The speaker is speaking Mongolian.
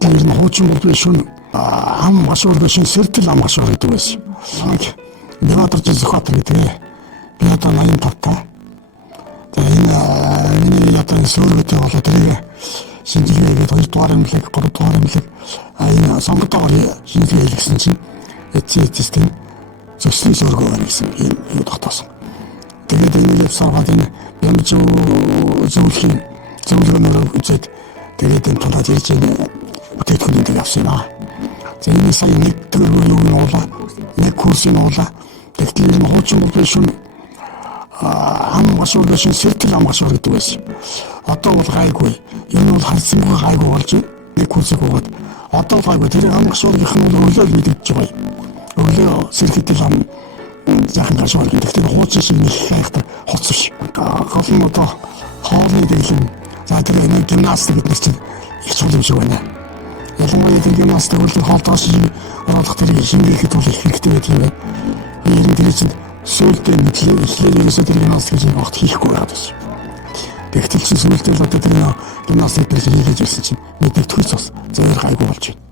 Тэгтэл ер нь хуучин бол биш шүү. Ам машуур биш сэртэл ам машуур гэдэг байсан. Бинатор Зохиотор гэдэг. Бинатор 85 та. Тэгээ энэ ятан сөргөтэй болоо тэрийг шинжилгээгээд 2 дугаар эмнэлэг 3 дугаар эмнэлэг энэ сонгогдоор шинжилгээ хийлгэсэн чинь эцэстийн зөвсний сөргөө байна гэсэн юм тогтоосон. Тэгээд энэ явсараад энэ зөвлөхийн зөвлөгөөнөөр үзээд тэгээд энэ тулаад ирж энэ бүтээгдэхүүнийг авсан юм аа. За энэ сая нэг төрлийн юм уулаа, нэг курсын уулаа. Тэгтэл энэ хуучин бол биш шүү. Ам машуур биш сэртэл ам машуур гэдэг байсан. Одоо бол гайгүй. Энэ бол харьцангуй гайгүй болж нэг курсыг өгөөд одоо гайгүй тэр ам машуур гэх нь бол өглөө мэдэгдэж байгаа юм. Өглөө сэрхэтэл ам яхан машуур гэдэг. Тэр хуучин шиг нэг хайхтар хоц биш. Гол нь одоо хоолны дэглэм. За тэр нэг гимнастик гэдэг чинь их чухал юм шиг байна. Ялангуяа энэ гимнастик бол хоолтоо шиг оруулах тэрийг шингээхэд бол их хэрэгтэй байдаг юм байна. Ийм тэр чинь сүүлдээ мэдлээ эхлээд ерөөсөө тэр гимнастик гэж огт хийхгүй байгаад байсан. Тэгтэл чинь сүүлдээ л одоо тэр гимнастик гэж хийж ирсэн чинь мэдээ төгс бас зөөр гайгүй болж байна.